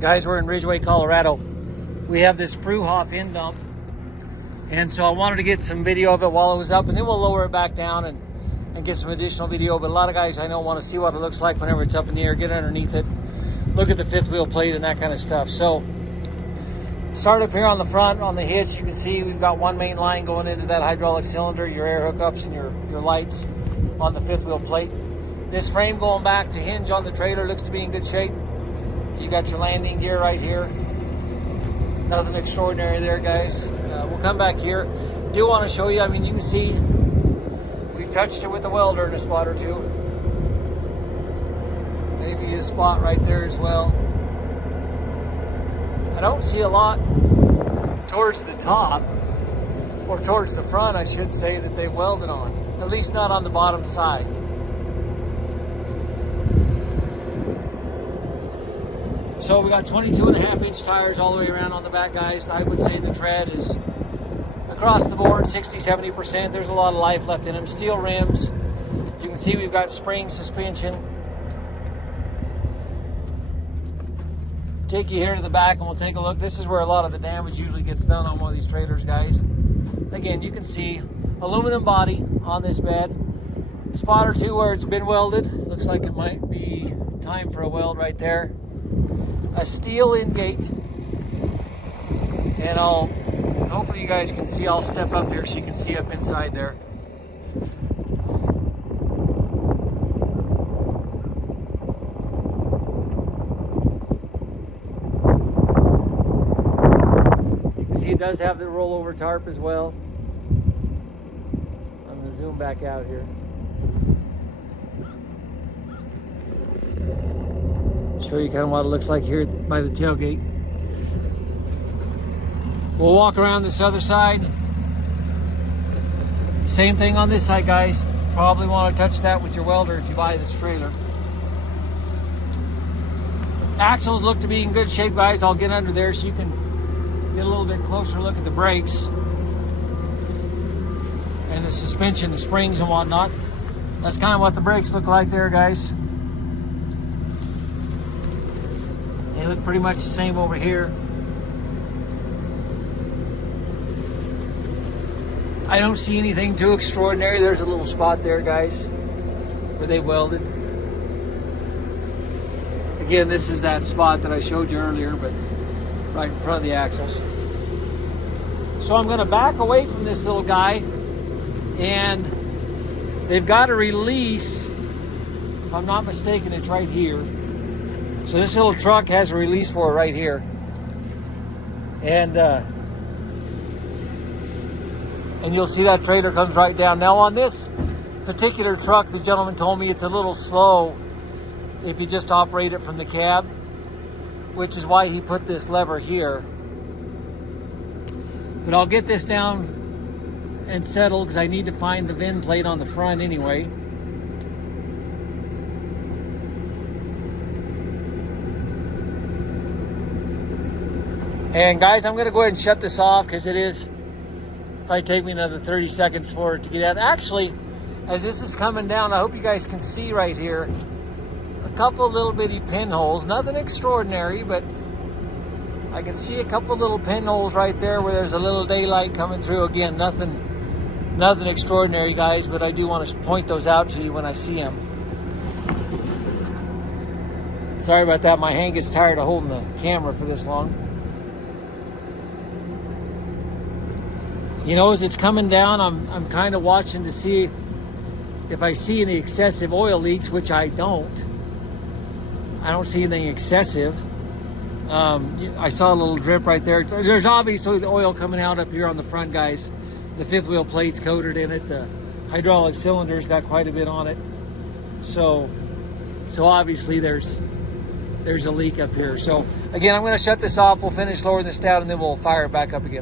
Guys, we're in Ridgway, Colorado. We have this FRUEHAUF in dump, and so I wanted to get some video of it while it was up, and then we'll lower it back down and get some additional video. But a lot of guys I know want to see what it looks like whenever it's up in the air, get underneath it, look at the fifth wheel plate and that kind of stuff. So start up here on the front on the hitch. You can see we've got one main line going into that hydraulic cylinder, your air hookups and your lights on the fifth wheel plate. This frame going back to hinge on the trailer looks to be in good shape. You got your landing gear right here. Nothing extraordinary there, guys. We'll come back here. Do want to show you, I mean, you can see we've touched it with the welder in a spot or two. Maybe a spot right there as well. I don't see a lot towards the top, or towards the front, I should say, that they welded on. At least not on the bottom side. So we got 22.5-inch tires all the way around on the back, guys. I would say the tread is across the board 60-70%. There's a lot of life left in them. Steel rims. You can see we've got spring suspension. Take you here to the back and we'll take a look. This is where a lot of the damage usually gets done on one of these trailers, guys. Again, you can see aluminum body on this bed. Spot or two where it's been welded. Looks like it might be time for a weld right there. A steel in gate, and hopefully you guys can see. I'll step up here so you can see up inside there. You can see it does have the rollover tarp as well. I'm going to zoom back out here. Show you kind of what it looks like here by the tailgate. We'll walk around this other side. Same thing on this side, guys. Probably want to touch that with your welder if you buy this trailer. Axles look to be in good shape, guys. I'll get under there so you can get a little bit closer look at the brakes and the suspension, the springs and whatnot. That's kind of what the brakes look like there, guys. They look pretty much the same over here. I don't see anything too extraordinary. There's a little spot there, guys, where they welded. Again, this is that spot that I showed you earlier, but right in front of the axles. So I'm going to back away from this little guy, and they've got a release. If I'm not mistaken, it's right here. So this little truck has a release for it right here. And you'll see that trailer comes right down. Now on this particular truck, the gentleman told me it's a little slow if you just operate it from the cab, which is why he put this lever here. But I'll get this down and settle because I need to find the VIN plate on the front anyway. And guys, I'm going to go ahead and shut this off because it is, probably take me another 30 seconds for it to get out. Actually, as this is coming down, I hope you guys can see right here, a couple of little bitty pinholes. Nothing extraordinary, but I can see a couple of little pinholes right there where there's a little daylight coming through. Again, nothing extraordinary, guys, but I do want to point those out to you when I see them. Sorry about that. My hand gets tired of holding the camera for this long. You know, as it's coming down, I'm kind of watching to see if I see any excessive oil leaks, which I don't. I don't see anything excessive. I saw a little drip right there. There's obviously the oil coming out up here on the front, guys. The fifth wheel plate's coated in it. The hydraulic cylinder's got quite a bit on it. So obviously there's a leak up here. So again, I'm going to shut this off. We'll finish lowering this down and then we'll fire it back up again.